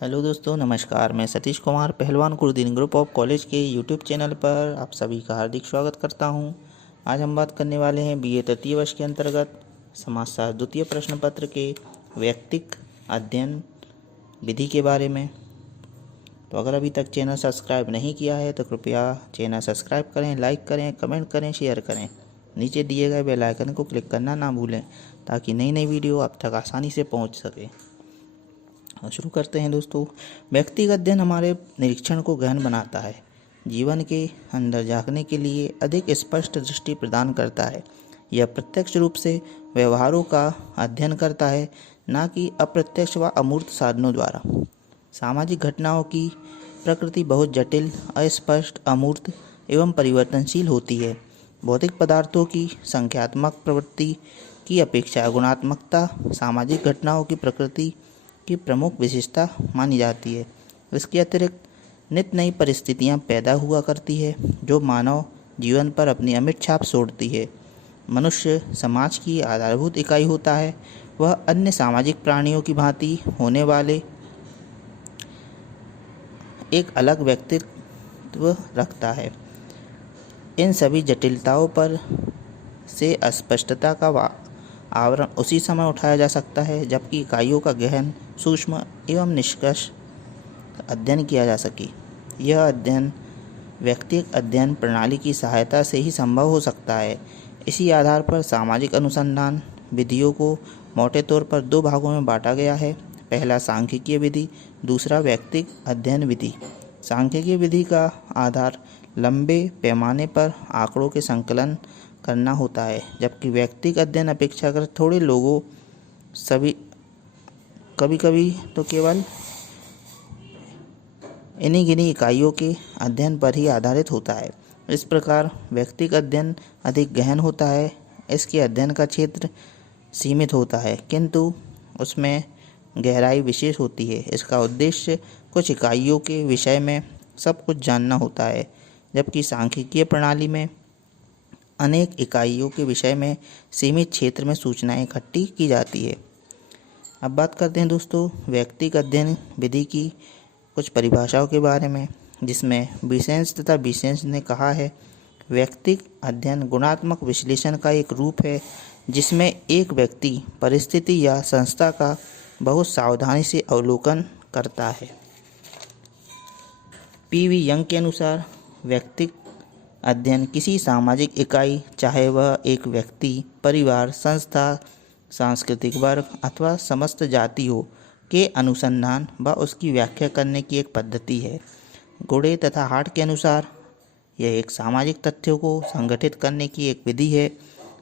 Hello दोस्तों, नमस्कार। मैं सतीश कुमार पहलवान कुलदीन ग्रुप ऑफ कॉलेज के यूट्यूब चैनल पर आप सभी का हार्दिक स्वागत करता हूं। आज हम बात करने वाले हैं बीए तृतीय वर्ष के अंतर्गत समाजशास्त्र द्वितीय प्रश्न पत्र के व्यक्तिक अध्ययन विधि के बारे में। तो अगर अभी तक चैनल सब्सक्राइब नहीं किया है तो कृपया चैनल सब्सक्राइब करें, लाइक करें, कमेंट करें, शेयर करें। नीचे दिए गए बेल आइकन को क्लिक करना ना भूलें ताकि नई नई वीडियो आप तक आसानी से पहुँच सके। शुरू करते हैं दोस्तों। व्यक्तिगत अध्ययन हमारे निरीक्षण को गहन बनाता है, जीवन के अंदर झांकने के लिए अधिक स्पष्ट दृष्टि प्रदान करता है। यह प्रत्यक्ष रूप से व्यवहारों का अध्ययन करता है, न कि अप्रत्यक्ष व अमूर्त साधनों द्वारा। सामाजिक घटनाओं की प्रकृति बहुत जटिल, अस्पष्ट, अमूर्त एवं परिवर्तनशील होती है। भौतिक पदार्थों की संख्यात्मक प्रवृत्ति की अपेक्षा गुणात्मकता सामाजिक घटनाओं की प्रकृति की प्रमुख विशेषता मानी जाती है। इसके अतिरिक्त नित्य नई परिस्थितियां पैदा हुआ करती है जो मानव जीवन पर अपनी अमिट छाप छोड़ती है। मनुष्य समाज की आधारभूत इकाई होता है। वह अन्य सामाजिक प्राणियों की भांति होने वाले एक अलग व्यक्तित्व रखता है। इन सभी जटिलताओं पर से अस्पष्टता का आवरण उसी समय उठाया जा सकता है जबकि इकाइयों का गहन, सूक्ष्म एवं निष्कर्ष अध्ययन किया जा सके। यह अध्ययन व्यक्तिगत अध्ययन प्रणाली की सहायता से ही संभव हो सकता है। इसी आधार पर सामाजिक अनुसंधान विधियों को मोटे तौर पर दो भागों में बांटा गया है। पहला सांख्यिकीय विधि, दूसरा व्यक्तिगत अध्ययन विधि। सांख्यिकीय विधि का आधार लंबे पैमाने पर आंकड़ों के संकलन करना होता है, जबकि व्यक्तिगत अध्ययन अपेक्षाकृत थोड़े लोगों कभी कभी तो केवल इन्हीं गिनी इकाइयों के अध्ययन पर ही आधारित होता है। इस प्रकार व्यक्तिगत अध्ययन अधिक गहन होता है। इसके अध्ययन का क्षेत्र सीमित होता है किंतु उसमें गहराई विशेष होती है। इसका उद्देश्य कुछ इकाइयों के विषय में सब कुछ जानना होता है, जबकि सांख्यिकीय प्रणाली में अनेक इकाइयों के विषय में सीमित क्षेत्र में सूचनाएं इकट्ठी की जाती है। अब बात करते हैं दोस्तों व्यक्तिगत अध्ययन विधि की कुछ परिभाषाओं के बारे में, जिसमें बिसेंस तथा बिसेंस ने कहा है, व्यक्तिगत अध्ययन गुणात्मक विश्लेषण का एक रूप है जिसमें एक व्यक्ति, परिस्थिति या संस्था का बहुत सावधानी से अवलोकन करता है। पी.वी. यंग के अनुसार व्यक्तिगत अध्ययन किसी सामाजिक इकाई, चाहे वह एक व्यक्ति, परिवार, संस्था, सांस्कृतिक वर्ग अथवा समस्त जाति हो, के अनुसंधान व उसकी व्याख्या करने की एक पद्धति है। गुडे तथा हार्ट के अनुसार यह एक सामाजिक तथ्यों को संगठित करने की एक विधि है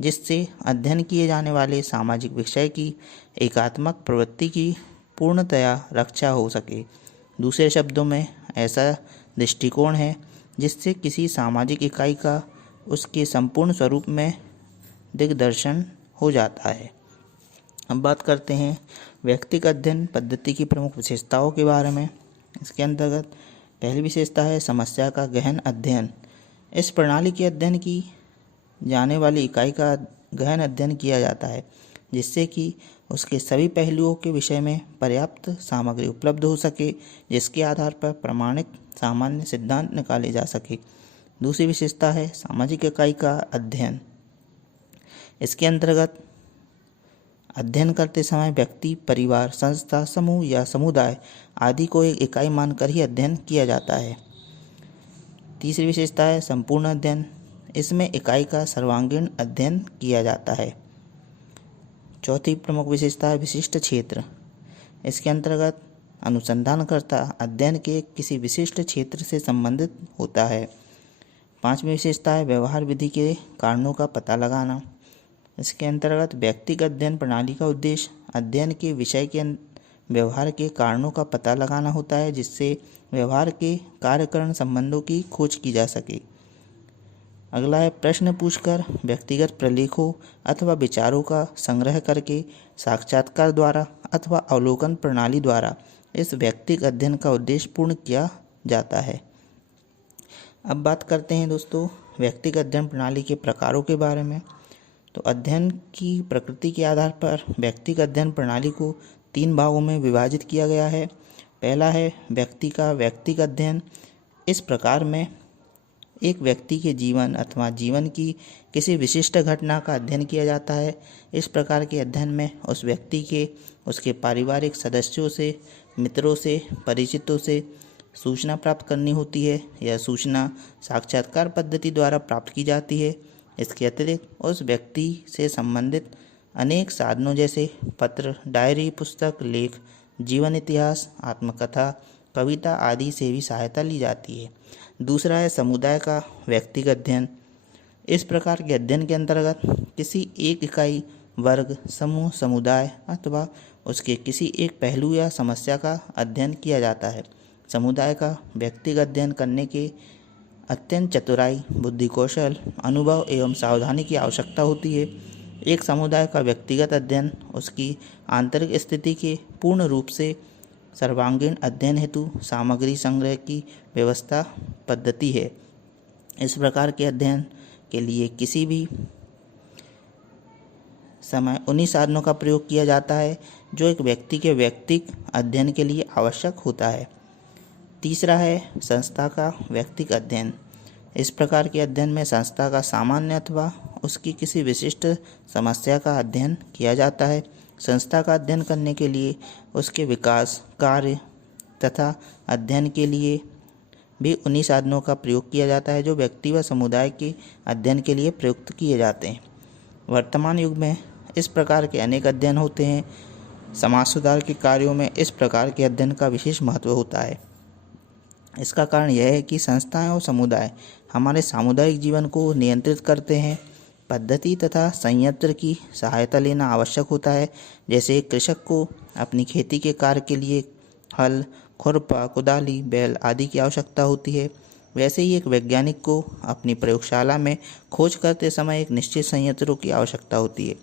जिससे अध्ययन किए जाने वाले सामाजिक विषय की एकात्मक प्रवृत्ति की पूर्णतया रक्षा हो सके। दूसरे शब्दों में ऐसा दृष्टिकोण है जिससे किसी सामाजिक इकाई का उसके संपूर्ण स्वरूप में दिग्दर्शन हो जाता है। अब बात करते हैं व्यक्तिगत अध्ययन पद्धति की प्रमुख विशेषताओं के बारे में। इसके अंतर्गत पहली विशेषता है समस्या का गहन अध्ययन। इस प्रणाली के अध्ययन की जाने वाली इकाई का गहन अध्ययन किया जाता है जिससे कि उसके सभी पहलुओं के विषय में पर्याप्त सामग्री उपलब्ध हो सके, जिसके आधार पर प्रमाणित सामान्य सिद्धांत निकाले जा सके। दूसरी विशेषता है सामाजिक इकाई का अध्ययन। इसके अंतर्गत अध्ययन करते समय व्यक्ति, परिवार, संस्था, समूह या समुदाय आदि को एक इकाई मानकर ही अध्ययन किया जाता है। तीसरी विशेषता है संपूर्ण अध्ययन। इसमें इकाई का सर्वांगीण अध्ययन किया जाता है। चौथी प्रमुख विशेषता है विशिष्ट क्षेत्र। इसके अंतर्गत अनुसंधानकर्ता अध्ययन के किसी विशिष्ट क्षेत्र से संबंधित होता है। पांचवी विशेषता है व्यवहार विधि के कारणों का पता लगाना। इसके अंतर्गत व्यक्तिगत अध्ययन प्रणाली का उद्देश्य अध्ययन के विषय के व्यवहार के कारणों का पता लगाना होता है जिससे व्यवहार के कार्यकरण संबंधों की खोज की जा सके। अगला है प्रश्न पूछकर, व्यक्तिगत प्रलेखों अथवा विचारों का संग्रह करके, साक्षात्कार द्वारा अथवा अवलोकन प्रणाली द्वारा इस व्यक्तिगत अध्ययन का उद्देश्य पूर्ण किया जाता है। अब बात करते हैं दोस्तों व्यक्तिगत अध्ययन प्रणाली के प्रकारों के बारे में। तो अध्ययन की प्रकृति के आधार पर व्यक्तिगत अध्ययन प्रणाली को 3 भागों में विभाजित किया गया है। पहला है व्यक्ति का व्यक्तिगत अध्ययन। इस प्रकार में एक व्यक्ति के जीवन अथवा जीवन की किसी विशिष्ट घटना का अध्ययन किया जाता है। इस प्रकार के अध्ययन में उस व्यक्ति के उसके पारिवारिक सदस्यों से, मित्रों से, परिचितों से सूचना प्राप्त करनी होती है। यह सूचना साक्षात्कार पद्धति द्वारा प्राप्त की जाती है। इसके अतिरिक्त उस व्यक्ति से संबंधित अनेक साधनों जैसे पत्र, डायरी, पुस्तक, लेख, जीवन इतिहास, आत्मकथा, कविता आदि से भी सहायता ली जाती है। दूसरा है समुदाय का व्यक्तिगत अध्ययन। इस प्रकार के अध्ययन के अंतर्गत किसी एक इकाई, वर्ग, समूह, समुदाय अथवा उसके किसी एक पहलू या समस्या का अध्ययन किया जाता है। समुदाय का व्यक्तिगत अध्ययन करने के अत्यंत चतुराई, बुद्धि कौशल, अनुभव एवं सावधानी की आवश्यकता होती है। एक समुदाय का व्यक्तिगत अध्ययन उसकी आंतरिक स्थिति के पूर्ण रूप से सर्वांगीण अध्ययन हेतु सामग्री संग्रह की व्यवस्था पद्धति है। इस प्रकार के अध्ययन के लिए किसी भी समय उन्हीं साधनों का प्रयोग किया जाता है जो एक व्यक्ति के व्यक्तिगत अध्ययन के लिए आवश्यक होता है। तीसरा है संस्था का व्यक्तिगत अध्ययन। इस प्रकार के अध्ययन में संस्था का सामान्य अथवा उसकी किसी विशिष्ट समस्या का अध्ययन किया जाता है। संस्था का अध्ययन करने के लिए उसके विकास, कार्य तथा अध्ययन के लिए भी उन्हीं साधनों का प्रयोग किया जाता है जो व्यक्ति व समुदाय के अध्ययन के लिए प्रयुक्त किए जाते हैं। वर्तमान युग में इस प्रकार के अनेक अध्ययन होते हैं। समाज सुधार के कार्यों में इस प्रकार के अध्ययन का विशेष महत्व होता है। इसका कारण यह है कि संस्थाएं और समुदाय हमारे सामुदायिक जीवन को नियंत्रित करते हैं। पद्धति तथा संयंत्र की सहायता लेना आवश्यक होता है। जैसे एक कृषक को अपनी खेती के कार्य के लिए हल, खुरपा, कुदाली, बैल आदि की आवश्यकता होती है, वैसे ही एक वैज्ञानिक को अपनी प्रयोगशाला में खोज करते समय एक निश्चित संयंत्रों की आवश्यकता होती है।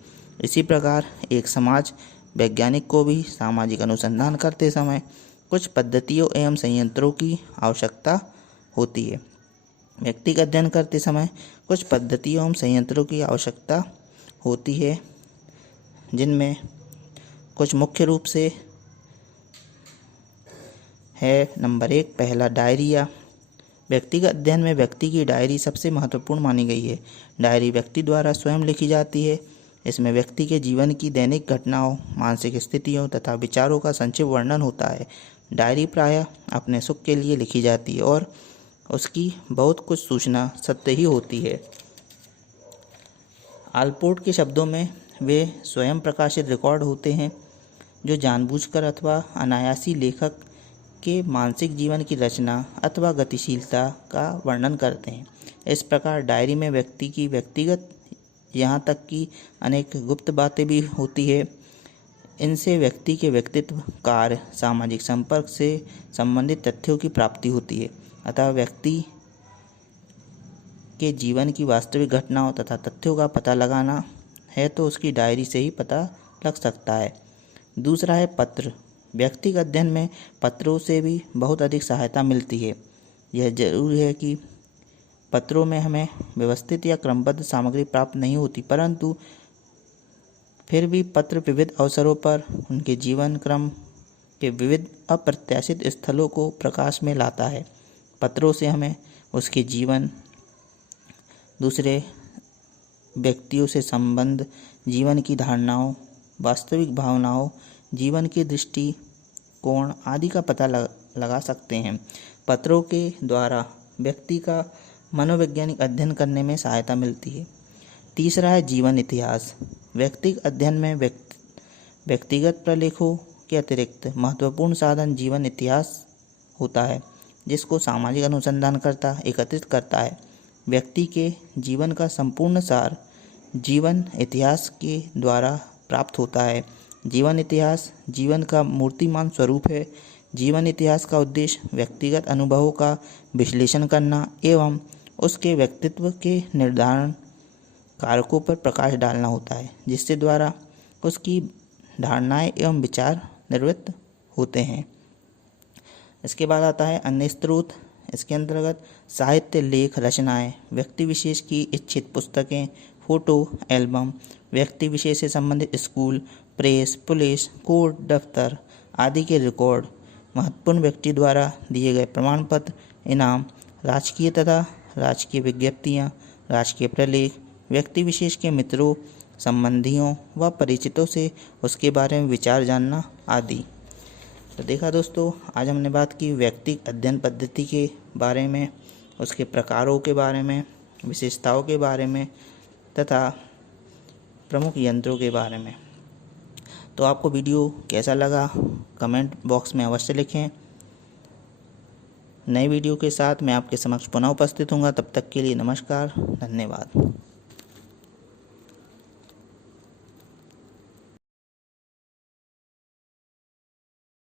इसी प्रकार एक समाज वैज्ञानिक को भी सामाजिक अनुसंधान करते समय कुछ पद्धतियों एवं संयंत्रों की आवश्यकता होती है। व्यक्तिगत अध्ययन करते समय कुछ पद्धतियों एवं संयंत्रों की आवश्यकता होती है, जिनमें कुछ मुख्य रूप से है। नंबर 1, पहला डायरिया। व्यक्तिगत अध्ययन में व्यक्ति की डायरी सबसे महत्वपूर्ण मानी गई है। डायरी व्यक्ति द्वारा स्वयं लिखी जाती है। इसमें व्यक्ति के जीवन की दैनिक घटनाओं, मानसिक स्थितियों तथा विचारों का संक्षिप्त वर्णन होता है। डायरी प्रायः अपने सुख के लिए लिखी जाती है और उसकी बहुत कुछ सूचना सत्य ही होती है। आलपोर्ट के शब्दों में वे स्वयं प्रकाशित रिकॉर्ड होते हैं जो जानबूझकर अथवा अनायासी लेखक के मानसिक जीवन की रचना अथवा गतिशीलता का वर्णन करते हैं। इस प्रकार डायरी में व्यक्ति की व्यक्तिगत यहाँ तक कि अनेक गुप्त बातें भी होती है। इनसे व्यक्ति के व्यक्तित्व, कार्य, सामाजिक संपर्क से संबंधित तथ्यों की प्राप्ति होती है। अतः व्यक्ति के जीवन की वास्तविक घटनाओं तथा तथ्यों का पता लगाना है तो उसकी डायरी से ही पता लग सकता है। दूसरा है पत्र। व्यक्तिगत अध्ययन में पत्रों से भी बहुत अधिक सहायता मिलती है। यह जरूरी है कि पत्रों में हमें व्यवस्थित या क्रमबद्ध सामग्री प्राप्त नहीं होती, परंतु फिर भी पत्र विविध अवसरों पर उनके जीवन क्रम के विविध अप्रत्याशित स्थलों को प्रकाश में लाता है। पत्रों से हमें उसके जीवन, दूसरे व्यक्तियों से संबंध, जीवन की धारणाओं, वास्तविक भावनाओं, जीवन के दृष्टिकोण आदि का पता लगा सकते हैं। पत्रों के द्वारा व्यक्ति का मनोवैज्ञानिक अध्ययन करने में सहायता मिलती है। तीसरा है जीवन इतिहास। व्यक्तिगत अध्ययन में व्यक्तिगत प्रलेखों के अतिरिक्त महत्वपूर्ण साधन जीवन इतिहास होता है, जिसको सामाजिक अनुसंधानकर्ता एकत्रित करता है। व्यक्ति के जीवन का संपूर्ण सार जीवन इतिहास के द्वारा प्राप्त होता है। जीवन इतिहास जीवन का मूर्तिमान स्वरूप है। जीवन इतिहास का उद्देश्य व्यक्तिगत अनुभवों का विश्लेषण करना एवं उसके व्यक्तित्व के निर्धारण कारकों पर प्रकाश डालना होता है, जिसके द्वारा उसकी धारणाएं एवं विचार निर्मित होते हैं। इसके बाद आता है अन्य स्रोत। इसके अंतर्गत साहित्य, लेख, रचनाएं, व्यक्ति विशेष की इच्छित पुस्तकें, फोटो एल्बम, व्यक्ति विशेष से संबंधित स्कूल, प्रेस, पुलिस, कोर्ट, दफ्तर आदि के रिकॉर्ड, महत्वपूर्ण व्यक्ति द्वारा दिए गए प्रमाण पत्र, इनाम, राजकीय तथा राजकीय विज्ञप्तियाँ, राजकीय प्रलेख, व्यक्ति विशेष के मित्रों, संबंधियों व परिचितों से उसके बारे में विचार जानना आदि। तो देखा दोस्तों, आज हमने बात की व्यक्तिक अध्ययन पद्धति के बारे में, उसके प्रकारों के बारे में, विशेषताओं के बारे में तथा प्रमुख यंत्रों के बारे में। तो आपको वीडियो कैसा लगा कमेंट बॉक्स में अवश्य लिखें। नए वीडियो के साथ मैं आपके समक्ष पुनः उपस्थित होऊंगा। तब तक के लिए नमस्कार, धन्यवाद।